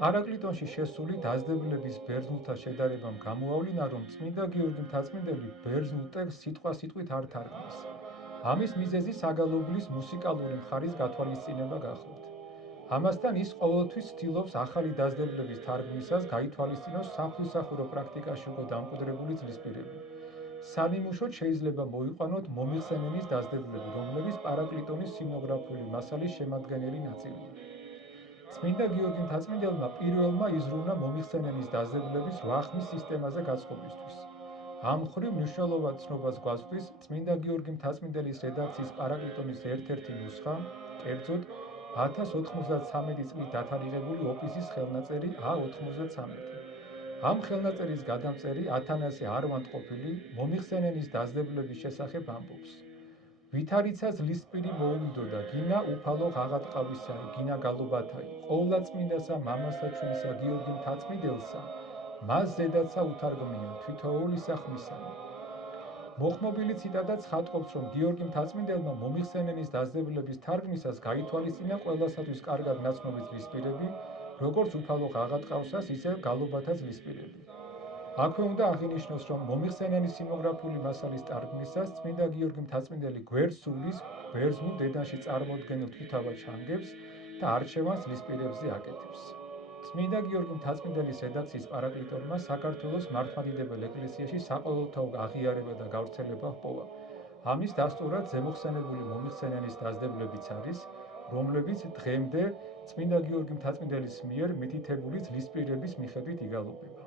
პარაკლიტონში შესული დაძაბულების ბერძნულთა შედარებამ გამოავლინა, რომ წმინდა გიორგი მთაწმინდელი ბერძნულ ტექსტს სიტყვასიტყვით არ თარგმნის. ამის მიზეზი საგალობლის მუსიკალური მხარის გათვალისწინება გახლავთ. ამასთან ის ყოველთვის ცდილობს ახალი დაძაბულების თარგმნისას გაითვალისწინოს სამსახურო პრაქტიკაში უკვე დამკვიდრებული ძლიისპირები. სანიმუშოდ შეიძლება მოიყვანოთ მომიხსენენის დაძაბულები, რომლებიც პარაკლიტონის სიმნოგრაფიული მასალის შემადგენელი ნაწილია. წმინდა გიორგი მთაწმინდელმა პირველმა იზრუნა მომიხსენენის დაძაბულების ვახმის სისტემაზე გაწყობისთვის. ამ მხრივ მნიშვნელოვან ცნობას გვაწვდის წმინდა გიორგი მთაწმინდელის რედაქციის პარაკლიტონის ერთ-ერთი ნუსხა, კერძოდ 1093 წლით დათარიღებული ოპისის ხელნაწერი A93. ამ ხელნაწერის გადამწერი ათანასე არვანდყოფილი მომიხსენენის დაძაბულების შესახებ ამბობს. ვითარიცა ძლისპირი მოუვიდოდა, გინა უფალო ღაღატყავისაი, გინა გალობათაი, ყოვლადწმინდასა მამასა ჩვენსა გიორგი მთაწმინდელსა, მას ზედაცა უთარგმნია, თვითოულისა ხმისანი. მოხმობილი ციტატა ცხადყოფს, რომ გიორგი მთაწმინდელმა მომიხსენენის დაძაბულების თარგმნისას გაითვალისწინა ყველასათვის კარგად ნაცნობი ძლიისპირები, როგორც უფალო ღაღატყავსას, ისე გალობათა ძლიისპირები. აქვე უნდა აღინიშნოს, რომ მომიხსენენის სიმნოგრაფიული მასალის თარგმნისას წმინდა გიორგი მთაწმინდელი გვერდს სულის ბერძნულ დედანში წარმოდგენილ თვითავად ჩანგებს და არჩევანს ძლიისპირებზე აკეთებს. წმინდა გიორგი მთაწმინდელის რედაქციის პარაკლიტორმა საქართველოს მართლმადიდებელ ეკლესიაში საყოველთაო აღიარება და გავრცელება ჰპოვა. ამის დასტურად ზემოხსენებული მომიხსენენის დაძაბულებიც არის, რომლებიც დღემდე წმინდა გიორგი მთაწმინდელის მიერ მითითებული ძლიისპირების მიხედვით იგალობება.